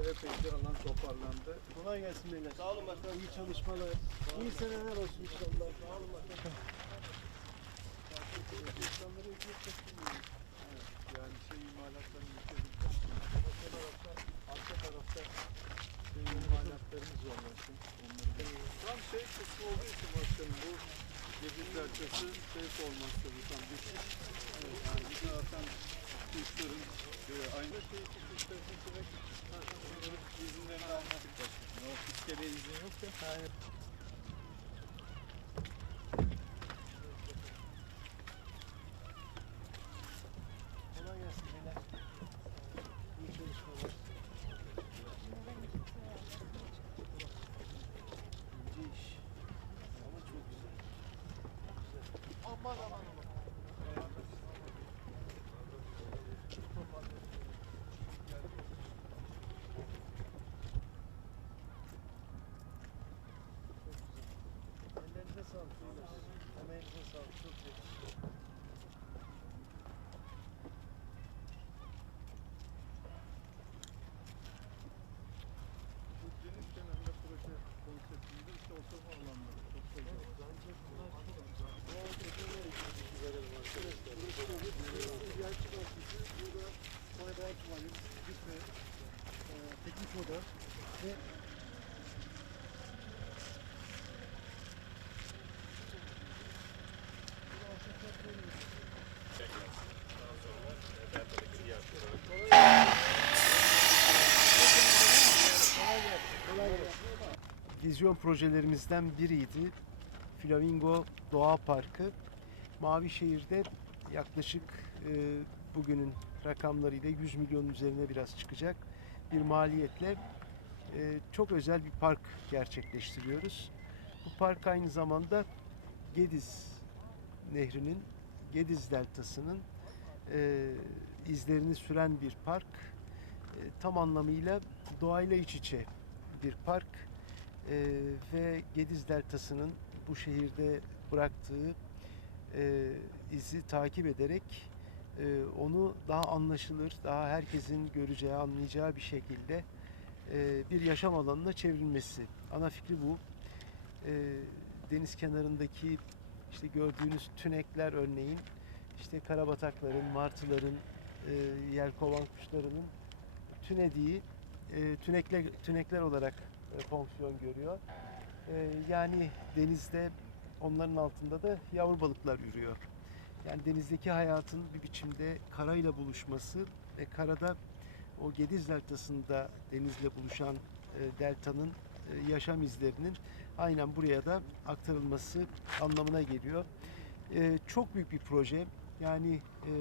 epeyce alan toparlandı. Kolay gelsin beyler. Sağ olun başkanım. İyi çalışmalar. İyi seneler olsun inşallah. Sağ olun başkanım. İnsanları yani şey imalatlarını yükledik. Arka tarafta, arka tarafta şey imalatlarımız da. Tam şey kısmı olduğu için başkanım bu Gediz Deltası şey olmazsa bu tam. Evet, yani bir taraftan kuşların e, aynı şey kuşların yok ya. Kolay gelsin beyler. İyi çalışmalar. İnce iş. Ama çok güzel. Güzel. Aman aman aman. Çok güzel. Ellerinize sağlık. Emeğinize sağlık. Çok güzel. Bu deniz kenarında proje konseptinde işte oturma alanları çok seviyorum. Bence bunlar çok güzel. Bu şöyle bir verelim arkadaşlar. Gerçek ofisi. Burada Bayrak Tuvalet, büfe, e, teknik oda ve Vizyon projelerimizden biriydi. Flamingo Doğa Parkı. Mavişehir'de yaklaşık e, bugünün rakamlarıyla 100 milyon üzerine biraz çıkacak bir maliyetle e, çok özel bir park gerçekleştiriyoruz. Bu park aynı zamanda Gediz Nehri'nin, Gediz Deltası'nın e, izlerini süren bir park. E, tam anlamıyla doğayla iç içe bir park. E, ve Gediz Deltası'nın bu şehirde bıraktığı e, izi takip ederek e, onu daha anlaşılır, daha herkesin göreceği, anlayacağı bir şekilde e, bir yaşam alanına çevrilmesi. Ana fikri bu. E, deniz kenarındaki işte gördüğünüz tünekler örneğin işte karabatakların, martıların, e, yelkovan kuşlarının tünediği e, tünekler, tünekler olarak fonksiyon görüyor. E, yani denizde onların altında da yavru balıklar yürüyor. Yani denizdeki hayatın bir biçimde karayla buluşması ve karada o Gediz deltasında denizle buluşan e, deltanın e, yaşam izlerinin aynen buraya da aktarılması anlamına geliyor. E, çok büyük bir proje. Yani e,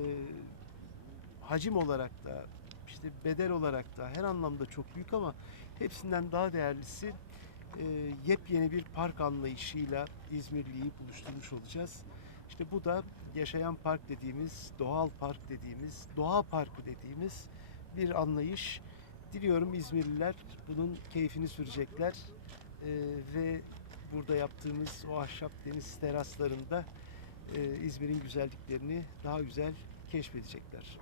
hacim olarak da işte bedel olarak da her anlamda çok büyük ama hepsinden daha değerlisi e, yepyeni bir park anlayışıyla İzmirli'yi buluşturmuş olacağız. İşte bu da yaşayan park dediğimiz, doğal park dediğimiz, doğa parkı dediğimiz bir anlayış. Diliyorum İzmirliler bunun keyfini sürecekler E, ve burada yaptığımız o ahşap deniz teraslarında e, İzmir'in güzelliklerini daha güzel keşfedecekler.